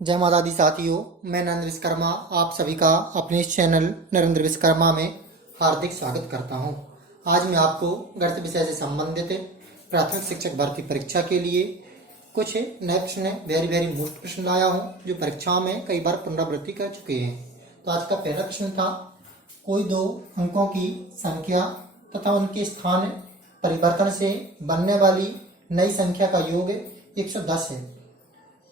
जय माता दी साथियों, मैं नरेंद्र विश्वकर्मा आप सभी का अपने इस चैनल नरेंद्र विश्वकर्मा में हार्दिक स्वागत करता हूं। आज मैं आपको गणित विषय से संबंधित प्राथमिक शिक्षक भर्ती परीक्षा के लिए कुछ नए प्रश्न वेरी मोस्ट प्रश्न लाया हूं, जो परीक्षाओं में कई बार पुनरावृत्ति कर चुके हैं। तो आज का पहला प्रश्न था, कोई दो अंकों की संख्या तथा उनके स्थान परिवर्तन से बनने वाली नई संख्या का योग 110 है।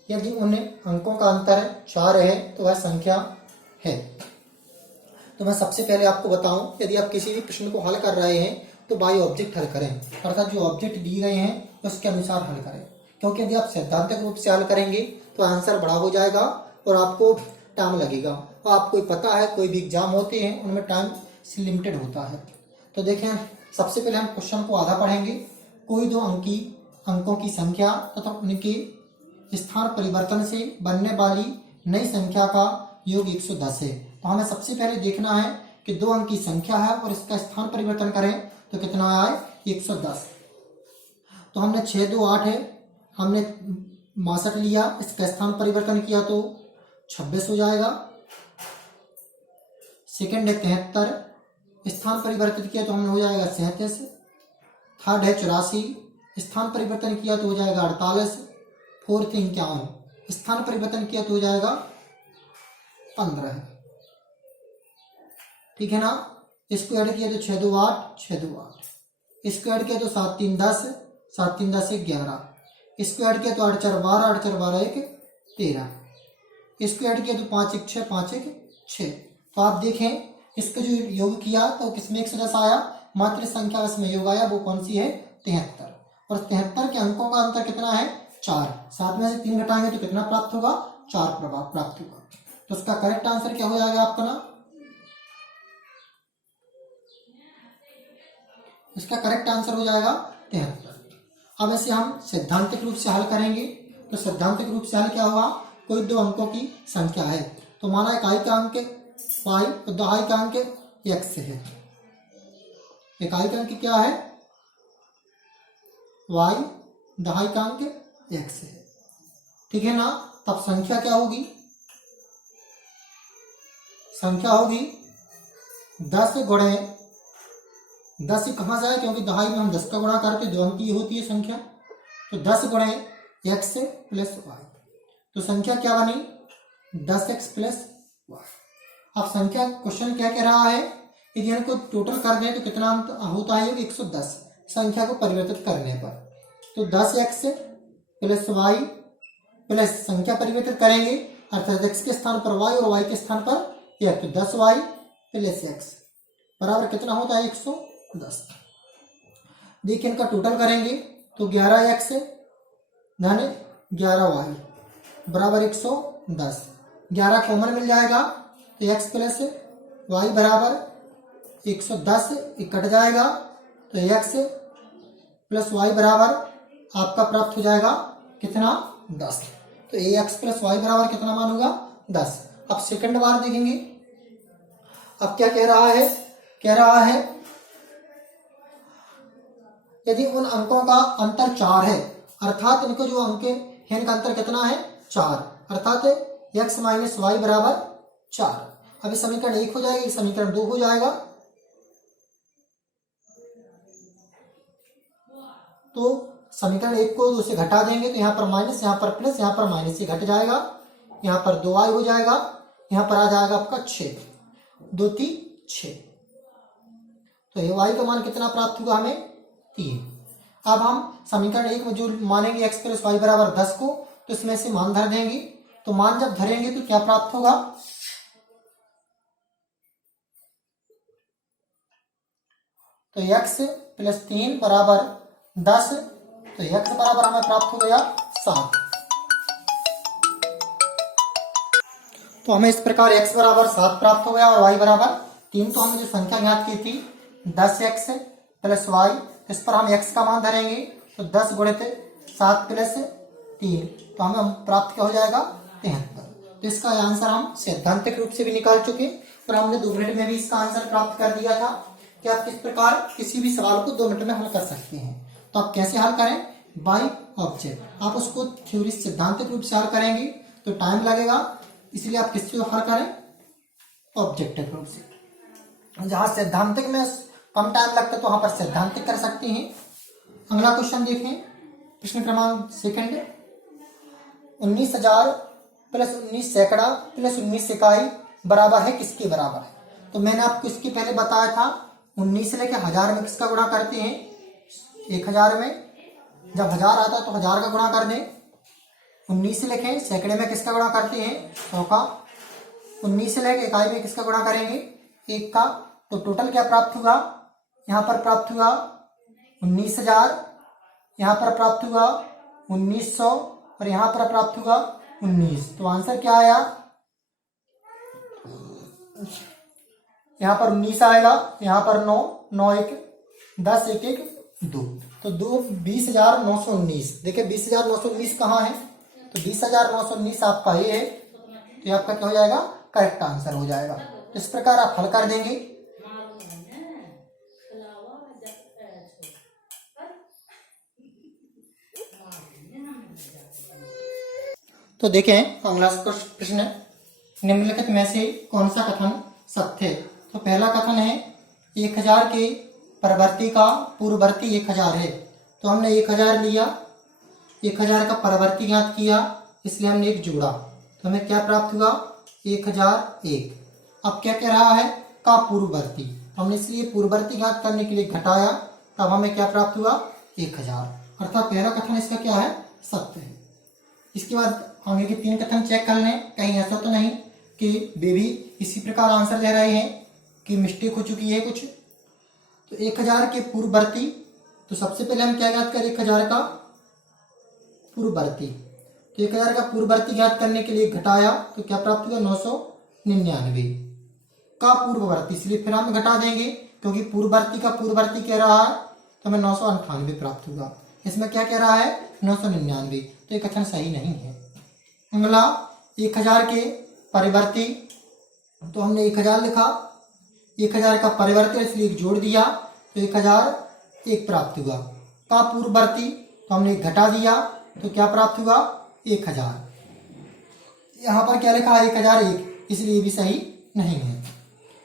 यदि उन अंकों का अंतर 4 है तो वह संख्या है। तो मैं सबसे पहले आपको बताऊं, यदि आप किसी भी प्रश्न को हल कर रहे हैं तो बाय ऑब्जेक्ट हल करें, अर्थात जो ऑब्जेक्ट दिए गए हैं उसके अनुसार हल करें, क्योंकि यदि आप सैद्धांतिक रूप से हल करेंगे तो आंसर बड़ा हो जाएगा और आपको टाइम लगेगा। और आपको पता है कोई भी एग्जाम होते हैं उनमें टाइम लिमिटेड होता है। तो देखें, सबसे पहले हम क्वेश्चन को आधा पढ़ेंगे। कोई दो अंकों की संख्या तथा उनके स्थान परिवर्तन से बनने वाली नई संख्या का योग 110 है। तो हमें सबसे पहले देखना है कि दो अंक की संख्या है और इसका स्थान परिवर्तन करें तो कितना आए 110। तो हमने 6 2 8 है, हमने 62 लिया, इसका स्थान परिवर्तन किया तो 26 हो जाएगा। सेकंड है 73, स्थान परिवर्तित किया तो हमने हो जाएगा 37। थर्ड है 84, स्थान परिवर्तन किया तो हो जाएगा 48। फोर्थ 51, स्थान परिवर्तन किया तो हो जाएगा 15। ठीक है ना। इसको ऐड किया तो 6 2 8 6 2 8, इसको ऐड किया तो 7 3 10 7 3 10 11, इसको ऐड किया तो 8 4 12 8 4 12 1 13, इसको ऐड किया तो 5 1 6 5 1 6। तो आप देखें, इसका जो योग किया तो किसमें 110 आया, मात्र संख्या इसमें योग आया, वो कौन सी है 73। और 73 के अंकों का अंतर कितना है 4, 7 में से 3 घटाएंगे तो कितना प्राप्त होगा 4 प्राप्त होगा। तो इसका करेक्ट आंसर क्या हो जाएगा आपका ना, इसका करेक्ट आंसर हो जाएगा 73। अब ऐसे हम सैद्धांतिक रूप से हल करेंगे। तो सैद्धांतिक रूप से हल क्या हुआ, कोई दो अंकों की संख्या है, तो माना इकाई का अंक y और दहाई का अंक x है। इकाई का अंक क्या है y, दहाई का अंक x है। ठीक है ना। तब संख्या क्या होगी, संख्या होगी 10 गुणे 10 कहां से आए, क्योंकि दहाई में हम 10 का गुणा करते, दो अंक की होती है संख्या। तो 10 गुणे x प्लस y, तो संख्या क्या बनी 10x प्लस y। अब संख्या क्वेश्चन क्या कह रहा है, यदि इनको टोटल कर दें तो कितना होता है 110 संख्या को परिवर्तित करने पर। तो 10x प्लस y प्लस संख्या परिवर्तित करेंगे, अर्थात x के स्थान पर y और y के स्थान पर x, तो 10y प्लस x बराबर कितना होता है 110। देखिए इनका टोटल करेंगे तो 11x धन 11y बराबर 110। 11 कॉमन मिल जाएगा तो x प्लस y बराबर 110 कट जाएगा, तो x प्लस y बराबर आपका प्राप्त हो जाएगा कितना 10। तो ax प्लस y बराबर कितना मान होगा 10। अब सेकंड बार देखेंगे। अब क्या कह रहा है, कह रहा है यदि उन अंकों का अंतर 4 है, अर्थात इनको जो अंक है इनका अंतर कितना है 4, अर्थात x माइनस वाई बराबर 4। अब इस समीकरण 1 हो जाएगा, इस समीकरण 2 हो जाएगा। तो समीकरण 1 को 2 से घटा देंगे तो यहाँ पर माइनस, यहाँ पर प्लस, यहाँ पर माइनस, ये घट जाएगा, यहाँ पर 2y हो जाएगा, यहाँ पर आ जाएगा आपका 6, 2 3 6। तो ये y का मान कितना प्राप्त होगा हमें 3। अब हम समीकरण 1 में जो मानेंगे x प्लस वाई बराबर 10 को, तो इसमें से मान धर देंगे। तो मान जब धरेंगे तो क्या प्राप्त होगा, तो x प्लस 3 बराबर 10, तो x बराबर हमें प्राप्त हो गया 7। तो हमें इस प्रकार x बराबर 7 प्राप्त हो गया और y बराबर 3। तो हमने जो संख्या ज्ञात की थी 10x प्लस y, इस पर हम x का मान धरेंगे तो 10 गुणित 7 प्लस 3, तो हमें प्राप्त क्या हो जाएगा 73। तो इसका आंसर हम सैद्धांतिक रूप से भी निकाल चुके और हमने 2 मिनट में भी इसका आंसर प्राप्त कर दिया था कि आप किस प्रकार किसी भी सवाल को 2 मिनट में हल कर सकते हैं। तो आप कैसे हल करें, बाय ऑब्जेक्ट। आप उसको थ्योरी सिद्धांतिक रूप से हल करेंगे तो टाइम लगेगा, इसलिए आप किससे हल करें, ऑब्जेक्टिव रूप से। जहां सैद्धांतिक में कम टाइम लगता है तो वहां पर सैद्धांतिक कर सकते हैं। अगला क्वेश्चन देखें, प्रश्न क्रमांक सेकंड, 19,000 प्लस 19 सैकड़ा प्लस 19 इकाई बराबर है किसके बराबर है। तो मैंने आपको इसके पहले बताया था 19 से लेकर 1000 में किसका गुणा करते हैं, 1000 में जब 1000 आता है तो 1000 का गुणा कर दें। 19 से लेके सैकड़े में किसका गुणा करते हैं, 100 का। 19 से लेके इकाई में किसका गुणा करेंगे, 1 का। तो टोटल क्या प्राप्त हुआ, यहाँ पर प्राप्त हुआ 19,000, यहाँ पर प्राप्त हुआ 1900 और यहाँ पर प्राप्त हुआ 19। तो आंसर क्या आया, यहाँ पर 19 आएगा, यहाँ पर 9, 9 1 10 1 1 2, तो 20,919। देखिए 20,919 कहाँ है, तो 20,919 आपका ये है, तो ये आपका क्या हो जाएगा, करेक्ट आंसर हो जाएगा। तो इस प्रकार आप हल कर देंगे। तो देखें अगला प्रश्न, निम्नलिखित में से कौन सा कथन सत्य है। तो पहला कथन है 1000 के परवर्ती का पूर्ववर्ती 1000 है। तो हमने 1000 लिया, 1000 का परवर्ती ज्ञात किया, इसलिए हमने एक जोड़ा, तो हमें क्या प्राप्त हुआ, 1001। अब क्या कह रहा है, का पूर्ववर्ती, तो हमने इसलिए पूर्ववर्ती ज्ञात करने के लिए घटाया, तब हमें क्या प्राप्त हुआ, 1000। अर्थात पहला कथन इसका क्या है, सत्य है। इसके बाद आगे के 3 कथन चेक कर लें, कहीं ऐसा तो नहीं कि वे भी इसी प्रकार आंसर दे रहे हैं कि मिस्टेक हो चुकी है कुछ। तो 1000 के पूर्ववर्ती, तो सबसे पहले हम क्या ज्ञात करें, 1000 का पूर्ववर्ती। तो 1000 का पूर्ववर्ती ज्ञात करने के लिए घटाया, तो क्या प्राप्त हुआ, 999 का पूर्ववर्ती, इसलिए फिर हम घटा देंगे क्योंकि पूर्ववर्ती का पूर्ववर्ती कह रहा है, तो हमें 998 प्राप्त होगा। इसमें क्या कह रहा है, 999, तो ये कथन सही नहीं है। अगला 1000 के परिवर्ती, तो हमने 1000 लिखा, 1000 का परिवर्ती इसलिए एक जोड़ दिया, तो 1001 प्राप्त हुआ। का पूर्ववर्ती, तो हमने एक घटा दिया, तो क्या प्राप्त हुआ, 1000। यहाँ पर क्या लिखा है, 1001, इसलिए भी सही नहीं है।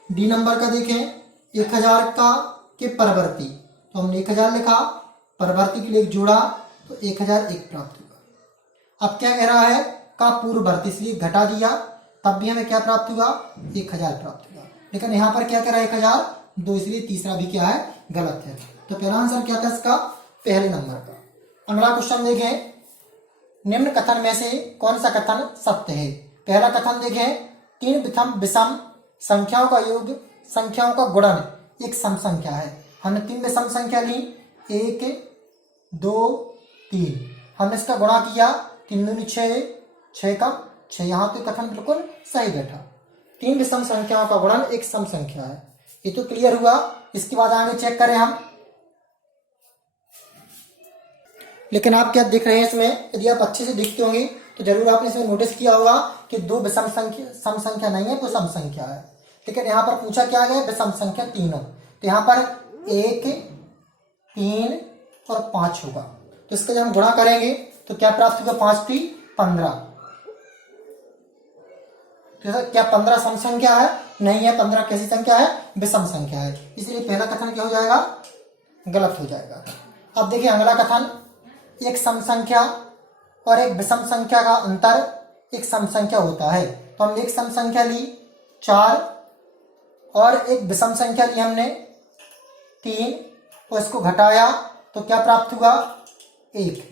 डी नंबर का देखें, 1000 का के परवर्ती, तो हमने 1000 लिखा, परवर्ती के लिए एक जोड़ा, तो 1001 प्राप्त हुआ। अब क्या कह रहा है, का पूर्ववर्ती, इसलिए घटा दिया, तब भी हमें क्या प्राप्त हुआ, 1000 प्राप्त हुआ। लेकिन यहाँ पर क्या कह रहा है, 1002, इसलिए तीसरा भी क्या है, गलत है। तो पहला आंसर क्या था इसका, पहले नंबर का। अगला क्वेश्चन देखें, निम्न कथन में से कौन सा कथन सत्य है। पहला कथन देखें, 3 विषम संख्याओं का योग, संख्याओं का गुणन एक सम संख्या है। हमने 3 विषम संख्या ली, 1 2 3, हमने इसका गुणा किया, 3 दूनी 6, 6 का 6, यहाँ तो कथन बिल्कुल सही बैठा। 3 विषम संख्याओं का गुणन एक सम संख्या है, ये तो क्लियर हुआ। इसके बाद आगे चेक करें हम, लेकिन आप क्या देख रहे हैं इसमें, यदि आप अच्छे से देखते होंगे तो जरूर आपने इसमें नोटिस किया होगा कि 2 विषम संख्या सम संख्या नहीं है, तो सम संख्या है। लेकिन यहाँ पर पूछा क्या गया, विषम संख्या तीनों, तो यहाँ पर 1 3 और 5 होगा। तो इसका जब हम गुणा करेंगे तो क्या प्राप्त होगा, 5 3 15। तो क्या 15 सम संख्या है, नहीं है। 15 कैसी संख्या है, विषम संख्या है, इसलिए पहला कथन क्या हो जाएगा, गलत हो जाएगा। अब देखिए अगला कथन, एक सम संख्या और एक विषम संख्या का अंतर एक सम संख्या होता है। तो हमने एक सम संख्या ली 4 और एक विषम संख्या ली हमने 3, और इसको घटाया तो क्या प्राप्त हुआ, 1।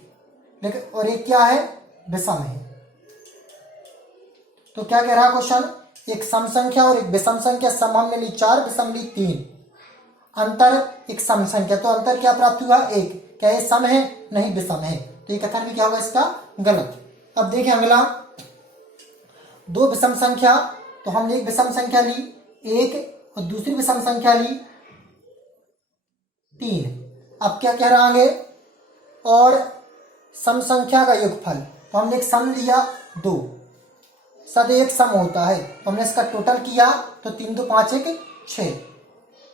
लेकिन और एक क्या है, विषम है। तो क्या कह रहा क्वेश्चन, एक सम संख्या और एक विषम संख्या, सम हमने ली 4, विषम ली 3, अंतर एक सम संख्या, तो अंतर क्या प्राप्त हुआ, 1। क्या ये सम है, नहीं विषम है, तो ये कथन भी क्या होगा इसका, गलत। अब देखिए अगला, 2 विषम संख्या, तो हमने एक विषम संख्या ली 1 और दूसरी विषम संख्या ली 3। अब क्या कह रहा आगे, और सम संख्या का योगफल, तो हमने एक सम लिया 2, सब एक सम होता है, तो हमने इसका टोटल किया, तो 3 2 5 1 6।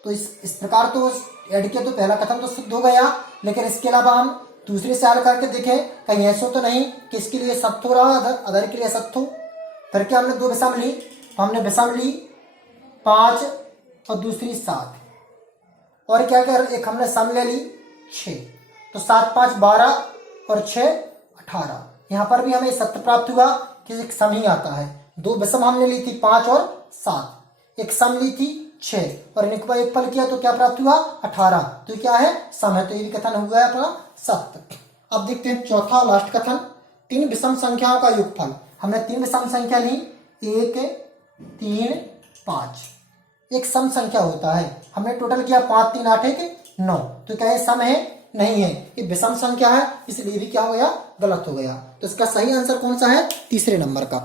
तो इस प्रकार तो ऐड किया तो पहला कथन तो सिद्ध हो गया। लेकिन इसके अलावा हम दूसरी से हल करके देखें कहीं ऐसा तो नहीं कि इसके लिए सत्य हो रहा है अदर के लिए असत्य हो। फिर क्या हमने 2 विषम ली, तो हमने विषम ली 5 और दूसरी 7, और क्या कर एक हमने सम ले ली 6, तो 7 5 12 और 6 18। यहाँ पर भी हमें सत्य प्राप्त हुआ कि एक सम ही आता है। 2 विषम हमने ली थी 5 और 7, एक सम ली थी 6 और इनको एक पल किया तो क्या प्राप्त हुआ 18, तो क्या है सम है, तो ये भी कथन हो गया अपना सत्य। अब देखते हैं चौथा लास्ट कथन, 3 विषम संख्याओं का योगफल। हमने 3 विषम संख्या ली 1 3 5, एक सम संख्या होता है, हमने टोटल किया 5 3 8 1 9, तो क्या ये सम है नहीं है, ये विषम संख्या है, इसलिए भी क्या हो गया गलत हो गया। तो इसका सही आंसर कौन सा है, तीसरे नंबर का।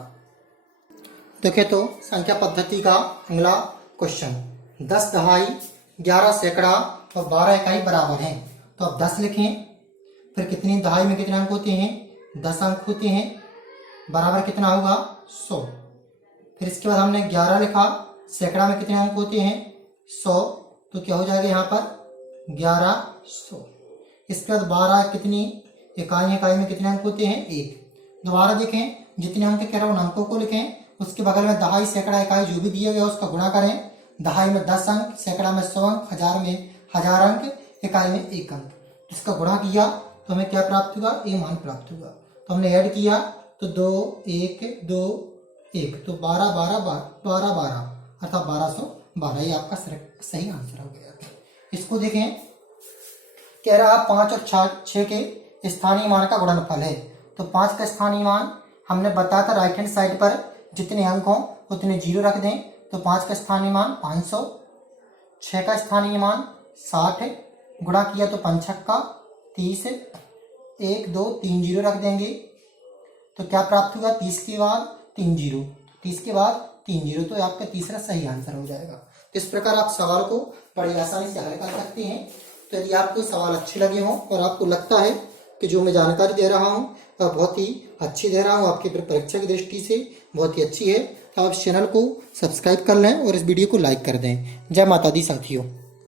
देखें तो संख्या पद्धति का अगला क्वेश्चन, 10 दहाई 11 सैकड़ा और 12 इकाई बराबर हैं, तो अब 10 लिखें, फिर कितनी दहाई में कितने अंक होते हैं 10 अंक होते हैं, बराबर कितना होगा 100। फिर इसके बाद हमने 11 लिखा, सैकड़ा में कितने अंक होते हैं 100, तो क्या हो जाएगा यहाँ पर 1100। इसके बाद 12 कितनी इकाई, इकाई में कितने अंक होते हैं 1। दोबारा देखें, जितने अंक कह रहे हैं उन अंकों को लिखें, उसके बगल में दहाई सैकड़ा इकाई जो भी दिया गया उसका गुणा करें। दहाई में 10 अंक, सैकड़ा में 100 अंक, हजार में 1000 अंक, इकाई में 1 अंक, इसका गुणा किया तो हमें क्या प्राप्त हुआ, ये मान प्राप्त हुआ। तो हमने ऐड किया तो 2 1 2 1, तो 12 12 12 12 अर्थात 1212, ये आपका सही आंसर हो गया। इसको देखें, कह रहा 5 और 6 के स्थानीय मान का गुणनफल है, तो 5 का स्थानीय मान हमने बताया था राइट हैंड साइड पर जितने अंक हों उतने 0 रख दें, तो 5 का स्थानीय मान 500, 6 का स्थानीय मान 60, गुणा किया तो 5 छक्का 30, 1 2 3 0 रख देंगे, तो क्या प्राप्त हुआ 30 के बाद 3 0, 30 के बाद 3 0, तो आपका तीसरा सही आंसर हो जाएगा। तो इस प्रकार आप सवाल को बड़ी आसानी से हल कर सकते हैं। तो यदि आपको सवाल अच्छे लगे हों और आपको लगता है कि जो मैं जानकारी दे रहा हूँ वह बहुत ही अच्छी दे रहा हूँ, आपकी परीक्षा की दृष्टि से बहुत ही अच्छी है, तो आप इस चैनल को सब्सक्राइब कर लें और इस वीडियो को लाइक कर दें। जय माता दी साथियों।